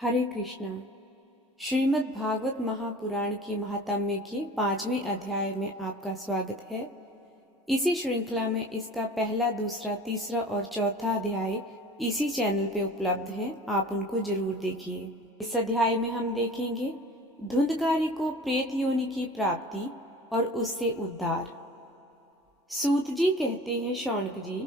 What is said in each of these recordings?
हरे कृष्णा। श्रीमद् भागवत महापुराण की महात्म्य के 5वें अध्याय में आपका स्वागत है। इसी श्रृंखला में इसका पहला, दूसरा, तीसरा और चौथा अध्याय इसी चैनल पे उपलब्ध हैं। आप उनको जरूर देखिए। इस अध्याय में हम देखेंगे धुंधकारी को प्रेत योनि की प्राप्ति और उससे उद्धार। सूत जी कहते हैं, शौनक जी,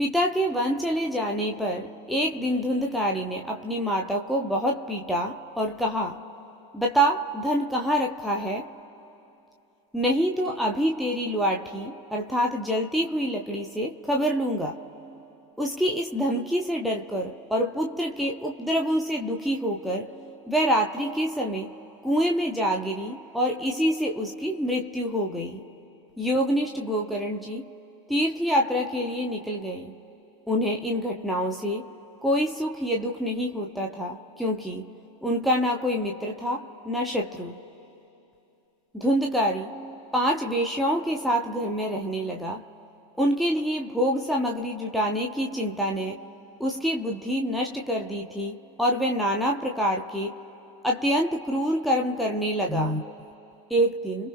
पिता के वन चले जाने पर एक दिन धुंधकारी ने अपनी माता को बहुत पीटा और कहा, बता धन कहाँ रखा है, नहीं तो अभी तेरी लाठी अर्थात जलती हुई लकड़ी से खबर लूंगा। उसकी इस धमकी से डरकर और पुत्र के उपद्रवों से दुखी होकर वह रात्रि के समय कुएं में जा गिरी और इसी से उसकी मृत्यु हो गई। योगनिष्ठ गोकर्ण जी तीर्थ यात्रा के लिए निकल गए। उन्हें इन घटनाओं से कोई सुख या दुख नहीं होता था, क्योंकि उनका ना कोई मित्र था न शत्रु। धुंधकारी 5 वेश्याओं के साथ घर में रहने लगा। उनके लिए भोग सामग्री जुटाने की चिंता ने उसकी बुद्धि नष्ट कर दी थी और वह नाना प्रकार के अत्यंत क्रूर कर्म करने लगा। एक दिन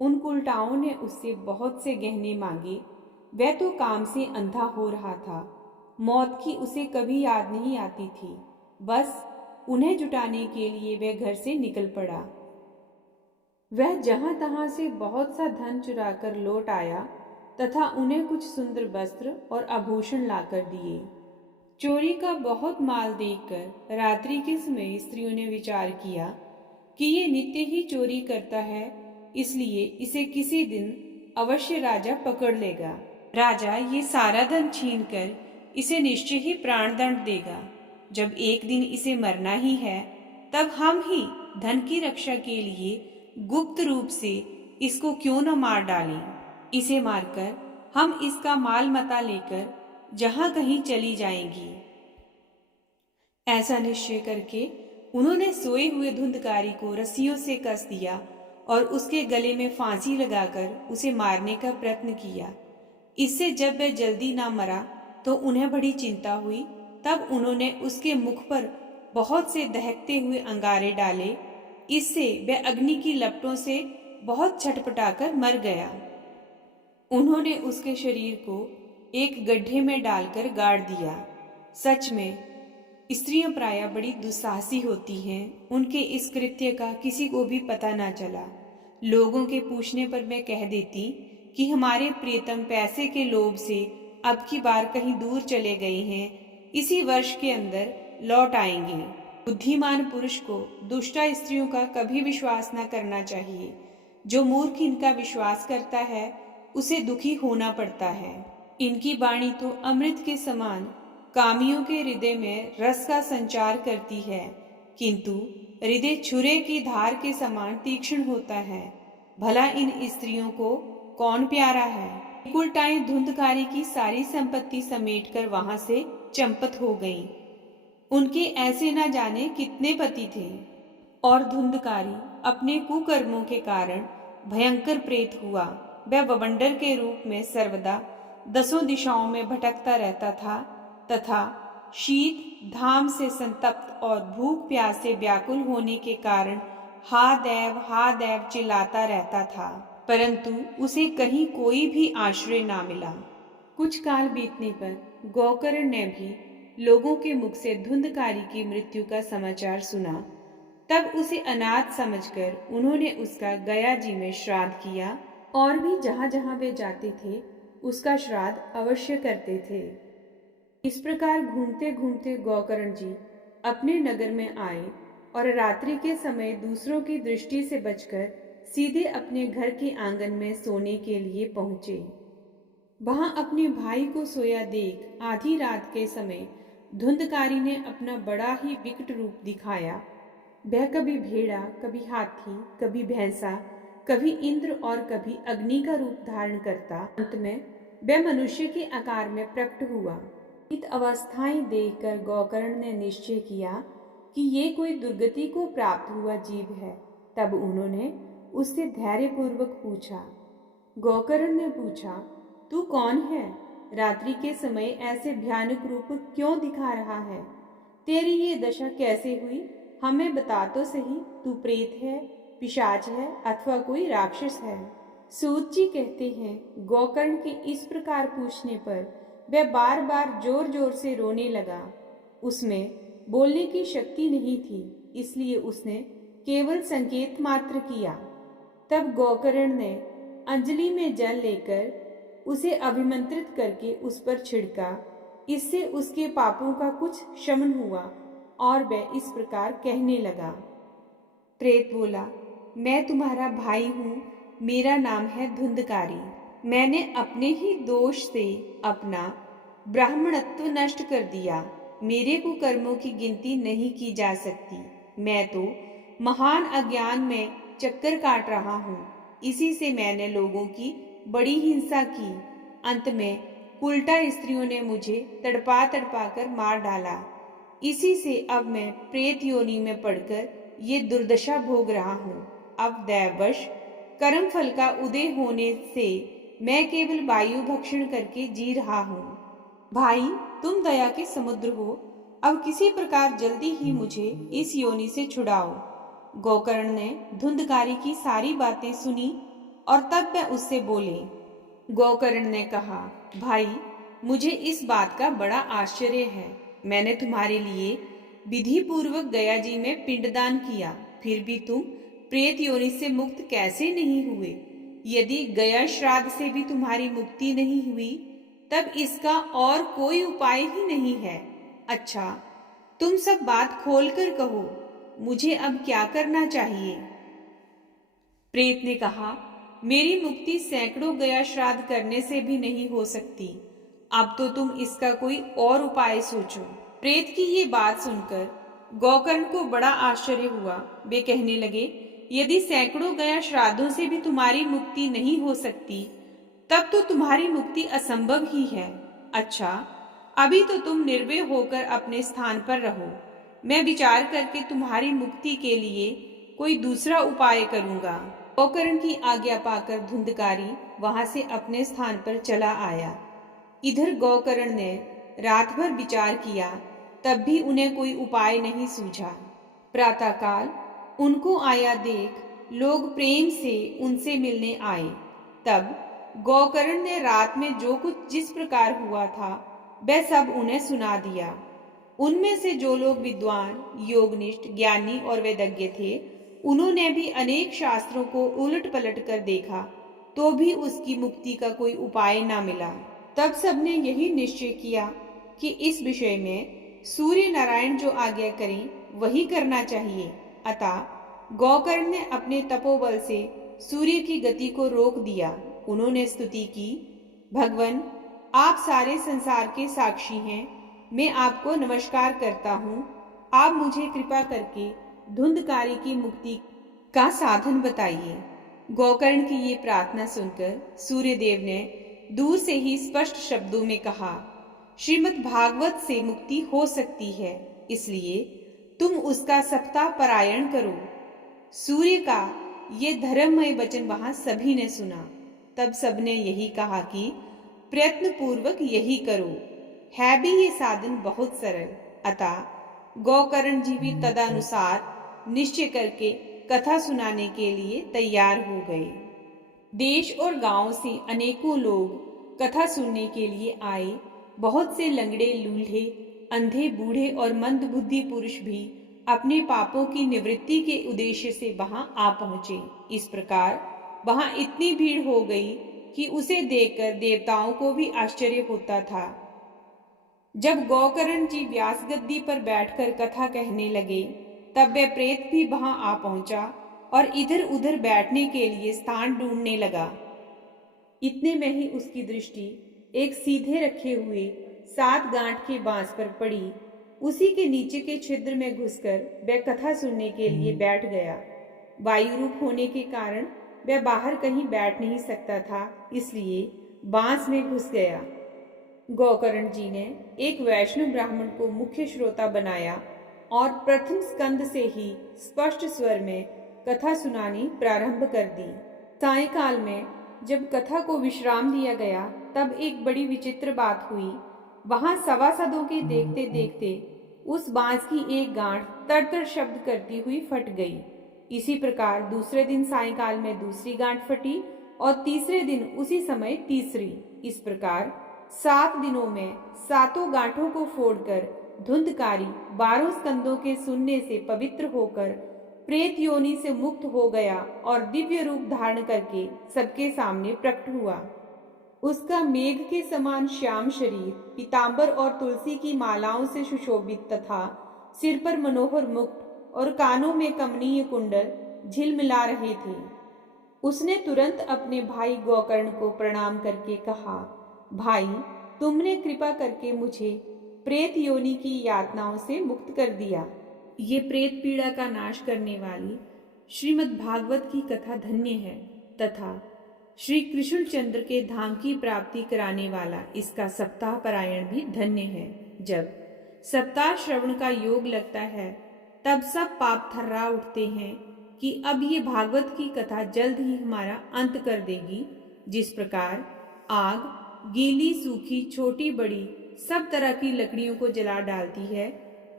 उन उल्टाओं ने उससे बहुत से गहने मांगे। वह तो काम से अंधा हो रहा था। मौत की उसे कभी याद नहीं आती थी। बस उन्हें जुटाने के लिए वह घर से निकल पड़ा। वह जहां तहां से बहुत सा धन चुराकर लौट आया तथा उन्हें कुछ सुंदर वस्त्र और आभूषण लाकर दिए। चोरी का बहुत माल देखकर रात्रि के समय स्त्रियों ने विचार किया कि ये नित्य ही चोरी करता है, इसलिए इसे किसी दिन अवश्य राजा पकड़ लेगा। राजा ये सारा धन छीनकर इसे निश्चय ही प्राणदंड देगा। जब एक दिन इसे मरना ही है, तब हम ही धन की रक्षा के लिए गुप्त रूप से इसको क्यों न मार डालें। इसे मारकर हम इसका माल मता लेकर जहां कहीं चली जाएंगी। ऐसा निश्चय करके उन्होंने सोए हुए धुंधकारी को रस्सियों से कस दिया और उसके गले में फांसी लगाकर उसे मारने का प्रयत्न किया। इससे जब वह जल्दी ना मरा तो उन्हें बड़ी चिंता हुई। तब उन्होंने उसके मुख पर बहुत से दहकते हुए अंगारे डाले। इससे वह अग्नि की लपटों से बहुत छटपटाकर मर गया। उन्होंने उसके शरीर को एक गड्ढे में डालकर गाड़ दिया। सच में स्त्रियां प्रायः बड़ी दुस्साहसी होती हैं। उनके इस कृत्य का किसी को भी पता ना चला। लोगों के पूछने पर मैं कह देती कि हमारे प्रियतम पैसे के लोभ से अब की बार कहीं दूर चले गए हैं, इसी वर्ष के अंदर लौट आएंगे। बुद्धिमान पुरुष को दुष्टा स्त्रियों का कभी विश्वास न करना चाहिए। जो मूर्ख इनका विश्वास करता है उसे दुखी होना पड़ता है। इनकी वाणी तो अमृत के समान कामियों के हृदय में रस का संचार करती है, किंतु हृदय छुरे की धार के समान तीक्ष्ण होता है। भला इन स्त्रियों को कौन प्यारा है। उल्टाएं धुंधकारी की सारी संपत्ति समेटकर वहां से चंपत हो गईं। उनके ऐसे न जाने कितने पति थे। और धुंधकारी अपने कुकर्मों के कारण भयंकर प्रेत हुआ। वह बवंडर के रूप में सर्वदा 10 दिशाओं में भटकता रहता था तथा शीत धाम से संतप्त और भूख प्यास से व्याकुल होने के कारण हा देव चिल्लाता रहता था, परंतु उसे कहीं कोई भी आश्रय ना मिला। कुछ काल बीतने पर गोकर्ण ने भी लोगों के मुख से धुंधकारी की मृत्यु का समाचार सुना। तब उसे अनाथ समझकर उन्होंने उसका गया जी में श्राद्ध किया और भी जहां जहां वे जाते थे उसका श्राद्ध अवश्य करते थे। इस प्रकार घूमते घूमते गोकर्ण जी अपने नगर में आए और रात्रि के समय दूसरों की दृष्टि से बचकर सीधे अपने घर के आंगन में सोने के लिए पहुंचे। वहां अपने भाई को सोया देख आधी रात के समय धुंधकारी ने अपना बड़ा ही विकट रूप दिखाया। वह कभी भेड़ा, कभी हाथी, कभी भैंसा, कभी इंद्र और कभी अग्नि का रूप धारण करता। अंत में वह मनुष्य के आकार में प्रकट हुआ। इत अवस्थाएं देखकर गोकर्ण ने निश्चय किया कि ये कोई दुर्गति को प्राप्त हुआ जीव है। तब उन्होंने उससे धैर्यपूर्वक पूछा। गोकर्ण ने पूछा, तू कौन है? रात्रि के समय ऐसे भयानक रूप क्यों दिखा रहा है? तेरी ये दशा कैसे हुई? हमें बता तो सही, तू प्रेत है, पिशाच है अथवा कोई राक्षस है। सूत जी कहते हैं, गोकर्ण के इस प्रकार पूछने पर वह बार बार जोर जोर से रोने लगा। उसमें बोलने की शक्ति नहीं थी, इसलिए उसने केवल संकेत मात्र किया। तब गोकर्ण ने अंजलि में जल लेकर उसे अभिमंत्रित करके उस पर छिड़का। इससे उसके पापों का कुछ शमन हुआ और वह इस प्रकार कहने लगा। प्रेत बोला, मैं तुम्हारा भाई हूँ, मेरा नाम है धुंधकारी। मैंने अपने ही दोष से अपना ब्राह्मणत्व नष्ट कर दिया। मेरे कुकर्मों की गिनती नहीं की जा सकती। मैं तो महान अज्ञान में चक्कर काट रहा हूँ। इसी से मैंने लोगों की बड़ी हिंसा की। अंत में उल्टा स्त्रियों ने मुझे तड़पा तड़पा कर मार डाला। इसी से अब मैं प्रेत योनि में पड़कर ये दुर्दशा भोग रहा हूँ। अब दैववश कर्म फल का उदय होने से मैं केवल वायु भक्षण करके जी रहा हूँ। भाई, तुम दया के समुद्र हो, अब किसी प्रकार जल्दी ही मुझे इस योनि से छुड़ाओ। गोकर्ण ने धुंधकारी की सारी बातें सुनी और तब वह उससे बोले। गोकर्ण ने कहा, भाई, मुझे इस बात का बड़ा आश्चर्य है। मैंने तुम्हारे लिए विधि पूर्वक गया जी में पिंडदान किया, फिर भी तुम प्रेत योनि से मुक्त कैसे नहीं हुए? यदि गया श्राद्ध से भी तुम्हारी मुक्ति नहीं हुई, तब इसका और कोई उपाय ही नहीं है। अच्छा, तुम सब बात खोलकर कहो, मुझे अब क्या करना चाहिए? प्रेत ने कहा, मेरी मुक्ति सैकड़ों गया श्राद्ध करने से भी नहीं हो सकती। अब तो तुम इसका कोई और उपाय सोचो। प्रेत की ये बात सुनकर गोकर्ण को बड़ा आश्चर्य हुआ। वे कहने लगे, यदि सैकड़ों गया श्राद्धों से भी तुम्हारी मुक्ति नहीं हो सकती, तब तो तुम्हारी मुक्ति असंभव ही है। अच्छा, अभी तो तुम निर्भय होकर अपने स्थान पर रहो। मैं विचार करके तुम्हारी मुक्ति के लिए कोई दूसरा उपाय करूंगा। गोकर्ण की आज्ञा पाकर धुंधकारी वहां से अपने स्थान पर चला आया। इधर गोकर्ण ने रात भर विचार किया, तब भी उन्हें कोई उपाय नहीं सूझा। प्रातःकाल उनको आया देख लोग प्रेम से उनसे मिलने आए। तब गोकर्ण ने रात में जो कुछ जिस प्रकार हुआ था वह सब उन्हें सुना दिया। उनमें से जो लोग विद्वान, योगनिष्ठ, ज्ञानी और वेदज्ञ थे, उन्होंने भी अनेक शास्त्रों को उलट पलट कर देखा, तो भी उसकी मुक्ति का कोई उपाय न मिला। तब सबने यही निश्चय किया कि इस विषय में सूर्य नारायण जो आज्ञा करें वही करना चाहिए। अतः गोकर्ण ने अपने तपोबल से सूर्य की गति को रोक दिया। उन्होंने स्तुति की, भगवान, आप सारे संसार के साक्षी हैं, मैं आपको नमस्कार करता हूँ। आप मुझे कृपा करके धुंधकारी की मुक्ति का साधन बताइए। गोकर्ण की ये प्रार्थना सुनकर सूर्यदेव ने दूर से ही स्पष्ट शब्दों में कहा, श्रीमद् भागवत से मुक्ति हो सकती है, इसलिए तुम उसका सप्ताह पारायण करो। सूर्य का ये धर्ममय वचन वहां सभी ने सुना। तब सबने यही कहा कि प्रयत्न पूर्वक यही करो, है भी ये साधन बहुत सरल। अतः गोकर्ण जी भी तदनुसार निश्चय करके कथा सुनाने के लिए तैयार हो गए। देश और गांव से अनेकों लोग कथा सुनने के लिए आए। बहुत से लंगड़े, लूल्हे, अंधे, बूढ़े और मंदबुद्धि पुरुष भी अपने पापों की निवृत्ति के उद्देश्य से वहां आ पहुंचे। इस प्रकार वहां इतनी भीड़ हो गई कि उसे देखकर देवताओं को भी आश्चर्य होता था। जब गोकर्ण जी व्यास गद्दी पर बैठकर कथा कहने लगे, तब वह प्रेत भी वहां आ पहुंचा और इधर उधर बैठने के लिए स्थान ढूंढने लगा। इतने में ही उसकी दृष्टि एक सीधे रखे हुए 7 गांठ के बांस पर पड़ी। उसी के नीचे के छिद्र में घुसकर वह कथा सुनने के लिए बैठ गया। वायु रूप होने के कारण वह बाहर कहीं बैठ नहीं सकता था, इसलिए बांस में घुस गया। गोकर्ण जी ने एक वैष्णव ब्राह्मण को मुख्य श्रोता बनाया और प्रथम स्कंद से ही स्पष्ट स्वर में कथा सुनानी प्रारंभ कर दी। सायंकाल में जब कथा को विश्राम दिया गया, तब एक बड़ी विचित्र बात हुई। वहां सभासदों के देखते देखते उस बांस की एक गांठ तड़तड़ शब्द करती हुई फट गई। इसी प्रकार दूसरे दिन सायंकाल में दूसरी गांठ फटी और तीसरे दिन उसी समय तीसरी। इस प्रकार 7 दिनों में 7 गांठों को फोड़कर धुंधकारी 12 स्कंदों के सुनने से पवित्र होकर प्रेत योनि से मुक्त हो गया और दिव्य रूप धारण करके सबके सामने प्रकट हुआ। उसका मेघ के समान श्याम शरीर पीतांबर और तुलसी की मालाओं से सुशोभित तथा सिर पर मनोहर मुकुट और कानों में कमनीय कुंडल झिलमिला रहे थे। उसने तुरंत अपने भाई गोकर्ण को प्रणाम करके कहा, भाई, तुमने कृपा करके मुझे प्रेत योनि की यातनाओं से मुक्त कर दिया। ये प्रेत पीड़ा का नाश करने वाली श्रीमद् भागवत की कथा धन्य है तथा श्री कृष्णचंद्र के धाम की प्राप्ति कराने वाला इसका सप्ताह पारायण भी धन्य है। जब सप्ताह श्रवण का योग लगता है तब सब पाप थर्रा उठते हैं कि अब ये भागवत की कथा जल्द ही हमारा अंत कर देगी। जिस प्रकार आग गीली सूखी छोटी बड़ी सब तरह की लकड़ियों को जला डालती है,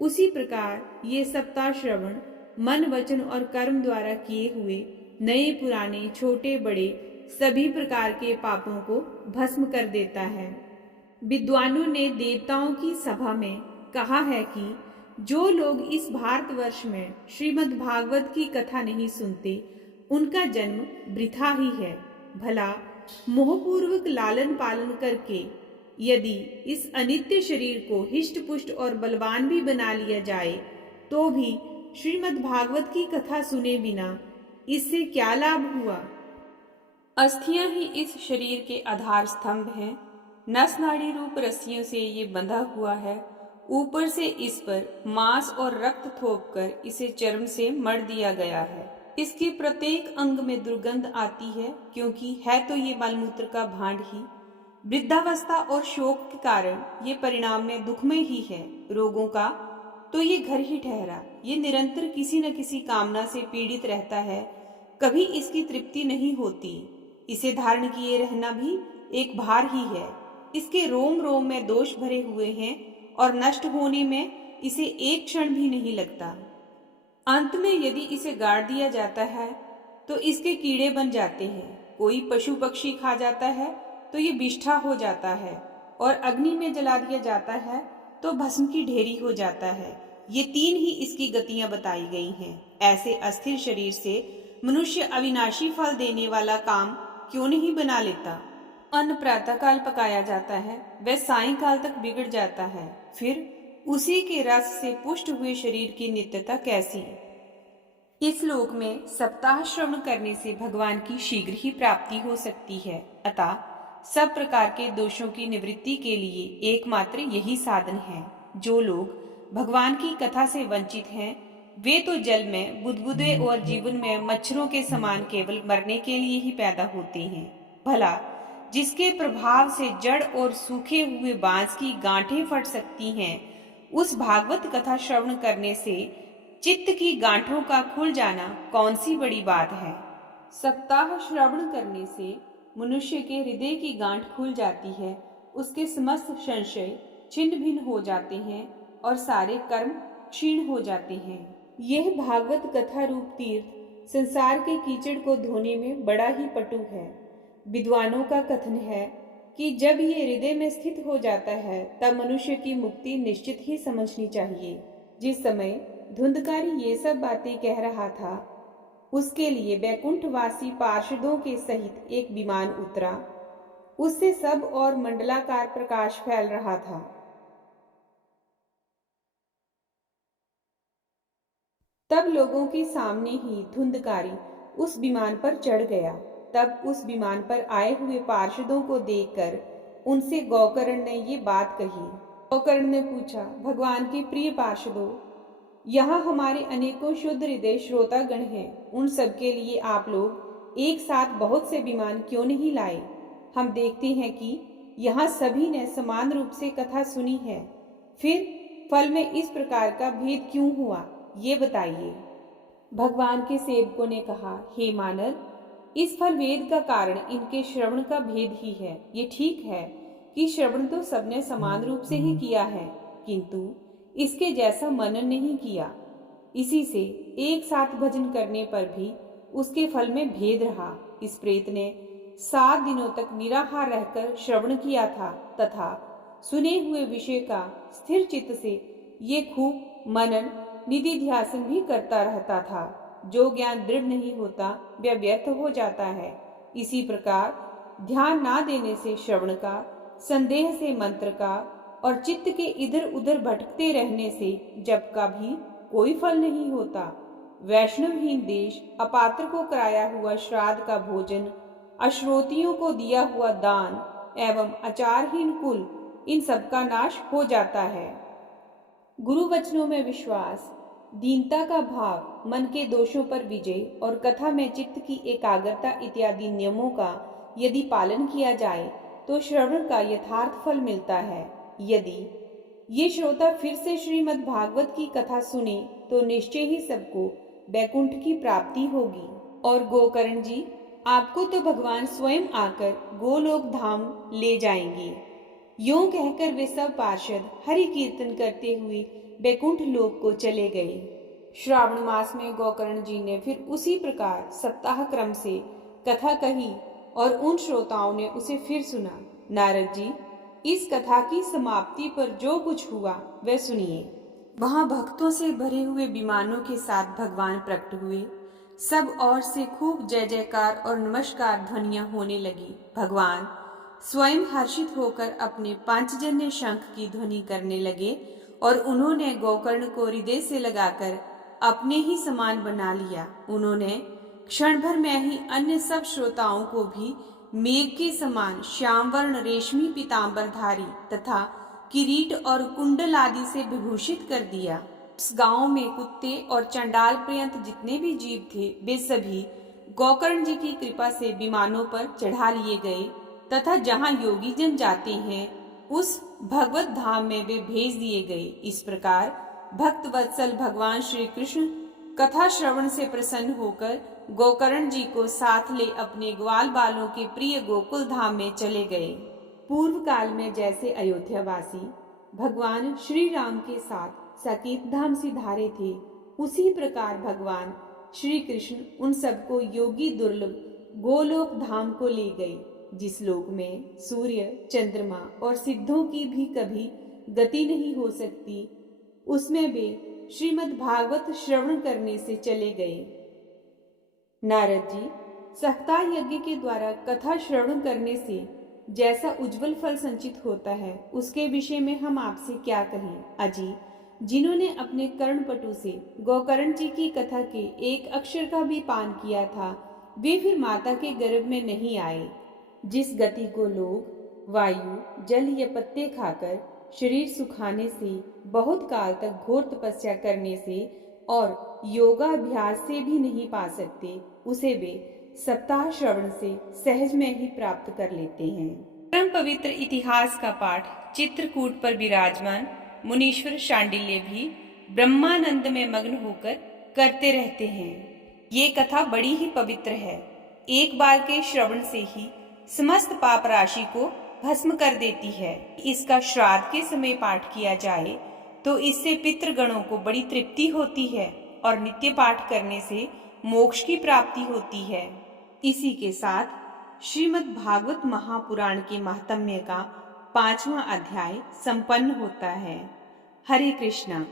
उसी प्रकार ये सप्ताह श्रवण मन वचन और कर्म द्वारा किए हुए नए पुराने छोटे बड़े सभी प्रकार के पापों को भस्म कर देता है। विद्वानों ने देवताओं की सभा में कहा है कि जो लोग इस भारतवर्ष में श्रीमद् भागवत की कथा नहीं सुनते, उनका जन्म वृथा ही है। भला मोहपूर्वक लालन पालन करके यदि इस अनित्य शरीर को हिष्ट पुष्ट और बलवान भी बना लिया जाए, तो भी श्रीमद् भागवत की कथा सुने बिना इससे क्या लाभ हुआ। अस्थियां ही इस शरीर के आधार स्तंभ हैं। नस नाड़ी रूप रस्सियों से ये बंधा हुआ है। ऊपर से इस पर मांस और रक्त थोपकर इसे चर्म से मढ़ दिया गया है। इसके प्रत्येक अंग में दुर्गंध आती है, क्योंकि है तो ये मलमूत्र का भांड ही। वृद्धावस्था और शोक के कारण ये परिणाम में दुखमय ही है। रोगों का तो ये घर ही ठहरा। ये निरंतर किसी न किसी कामना से पीड़ित रहता है, कभी इसकी तृप्ति नहीं होती। इसे धारण किए रहना भी एक भार ही है। इसके रोम रोम में दोष भरे हुए हैं और नष्ट होने में इसे एक क्षण भी नहीं लगता। अंत में यदि इसे गाड़ दिया जाता है तो इसके कीड़े बन जाते हैं। कोई पशु पक्षी खा जाता है तो ये विष्ठा हो जाता है, और अग्नि में जला दिया जाता है तो भस्म की ढेरी हो जाता है। ये 3 ही इसकी गतियां बताई गई हैं। ऐसे अस्थिर शरीर से मनुष्य अविनाशी फल देने वाला काम क्यों नहीं बना लेता। अन्न प्रातःकाल पकाया जाता है, वह सायंकाल तक बिगड़ जाता है। फिर उसी के रस से पुष्ट हुए शरीर की नित्यता कैसी। इस लोक में सप्ताह श्रवण करने से भगवान की शीघ्र ही प्राप्ति हो सकती है। अतः सब प्रकार के दोषों की निवृत्ति के लिए एकमात्र यही साधन है। जो लोग भगवान की कथा से वंचित हैं, वे तो जल में बुदबुदे और जीवन में मच्छरों के समान केवल मरने के लिए ही पैदा होते हैं। भला जिसके प्रभाव से जड़ और सूखे हुए बांस की गांठें फट सकती हैं, उस भागवत कथा श्रवण करने से चित्त की गांठों का खुल जाना कौन सी बड़ी बात है। सप्ताह श्रवण करने से मनुष्य के हृदय की गांठ खुल जाती है, उसके समस्त संशय छिन्न भिन्न हो जाते हैं और सारे कर्म क्षीण हो जाते हैं। यह भागवत कथा रूप तीर्थ संसार के कीचड़ को धोने में बड़ा ही पटु है। विद्वानों का कथन है कि जब ये हृदय में स्थित हो जाता है तब मनुष्य की मुक्ति निश्चित ही समझनी चाहिए। जिस समय धुंधकारी ये सब बातें कह रहा था, उसके लिए वैकुंठवासी पार्षदों के सहित एक विमान उतरा। उससे सब और मंडलाकार प्रकाश फैल रहा था। तब लोगों के सामने ही धुंधकारी उस विमान पर चढ़ गया। तब उस विमान पर आए हुए पार्षदों को देखकर उनसे गोकर्ण ने ये बात कही। गोकर्ण ने पूछा, भगवान के प्रिय पार्षदों, यहाँ हमारे अनेकों शुद्ध हृदय श्रोतागण हैं। उन सब के लिए आप लोग एक साथ बहुत से विमान क्यों नहीं लाए। हम देखते हैं कि यहाँ सभी ने समान रूप से कथा सुनी है, फिर फल में इस प्रकार का भेद क्यों हुआ, ये बताइए। भगवान के सेवकों ने कहा, हे मानव, इस फल भेद का कारण इनके श्रवण का भेद ही है। ये ठीक है कि श्रवण तो सबने समान रूप से ही किया है, किंतु इसके जैसा मनन नहीं किया। इसी से एक साथ भजन करने पर भी उसके फल में भेद रहा। इस प्रेत ने 7 दिनों तक निराहार रहकर श्रवण किया था तथा सुने हुए विषय का स्थिर चित्त से ये खूब मनन निधि ध्यासन भी करता रहता था। जो ज्ञान दृढ़ नहीं होता वह व्यर्थ हो जाता है। इसी प्रकार ध्यान ना देने से श्रवण का, संदेह से मंत्र का और चित्त के इधर उधर भटकते रहने से जप का भी कोई फल नहीं होता। वैष्णवहीन देश, अपात्र को कराया हुआ श्राद्ध का भोजन, अश्रोतियों को दिया हुआ दान एवं आचारहीन कुल, इन सब का नाश हो जाता है। गुरु वचनों में विश्वास, दीनता का भाव, मन के दोषों पर विजय और कथा में चित्त की एकाग्रता इत्यादि नियमों का यदि पालन किया जाए तो श्रवण का यथार्थ फल मिलता है। यदि ये श्रोता फिर से श्रीमद् भागवत की कथा सुने तो निश्चय ही सबको बैकुंठ की प्राप्ति होगी। और गोकर्ण जी, आपको तो भगवान स्वयं आकर गोलोक धाम ले जाएंगे। यूं कहकर वे सब पार्षद हरि कीर्तन करते हुए बैकुंठ लोक को चले गए। श्रावण मास में गोकर्ण जी ने फिर उसी प्रकार सप्ताह क्रम से कथा कही और उन श्रोताओं ने उसे फिर सुना। नारद जी, इस कथा की समाप्ति पर जो कुछ हुआ वह सुनिए। वहां भक्तों से भरे हुए विमानों के साथ भगवान प्रकट हुए। सब ओर से खूब जय जयकार और नमस्कार ध्वनियां होने लगी। भगवान स्वयं हर्षित होकर अपने पांचजन्य शंख की ध्वनि करने लगे और उन्होंने गोकर्ण को हृदय से लगाकर अपने ही समान बना लिया। उन्होंने क्षण भर में ही अन्य सब श्रोताओं को भी मेघ के समान श्यामवर्ण रेशमी पीतांबरधारी तथा किरीट और कुंडल आदि से विभूषित कर दिया। उस गांव में कुत्ते और चंडाल पर्यंत जितने भी जीव थे वे सभी गोकर्ण जी की कृपा से विमानों पर चढ़ा लिए गए तथा जहां योगी जन जाते हैं उस भगवत धाम में वे भेज दिए गए। इस प्रकार भक्त वत्सल भगवान श्री कृष्ण कथा श्रवण से प्रसन्न होकर गोकर्ण जी को साथ ले अपने ग्वाल बालों के प्रिय गोकुल धाम में चले गए। पूर्व काल में जैसे अयोध्यावासी भगवान श्री राम के साथ साकेत धाम सिधारे थे, उसी प्रकार भगवान श्री कृष्ण उन सबको योगी दुर्लभ गोलोक धाम को ले गए, जिस लोक में सूर्य, चंद्रमा और सिद्धों की भी कभी गति नहीं हो सकती। उसमें वे श्रीमद् भागवत श्रवण करने से चले गए। नारद जी, सप्ताह यज्ञ के द्वारा कथा श्रवण करने से जैसा उज्जवल फल संचित होता है उसके विषय में हम आपसे क्या कहें। अजी, जिन्होंने अपने कर्णपटु से गोकर्ण जी की कथा के एक अक्षर का भी पान किया था वे फिर माता के गर्भ में नहीं आए। जिस गति को लोग वायु, जल या पत्ते खाकर शरीर सुखाने से, बहुत काल तक घोर तपस्या करने से और योगाभ्यास से भी नहीं पा सकते, उसे वे सप्ताह श्रवण से सहज में ही प्राप्त कर लेते हैं। परम पवित्र इतिहास का पाठ चित्रकूट पर विराजमान मुनीश्वर शांडिल्य भी ब्रह्मानंद में मग्न होकर करते रहते हैं। ये कथा बड़ी ही पवित्र है। एक बार के श्रवण से ही समस्त पाप राशि को भस्म कर देती है। इसका श्राद्ध के समय पाठ किया जाए तो इससे पितृगणों को बड़ी तृप्ति होती है और नित्य पाठ करने से मोक्ष की प्राप्ति होती है। इसी के साथ श्रीमद् भागवत महापुराण के महात्म्य का 5वां अध्याय संपन्न होता है। हरे कृष्णा।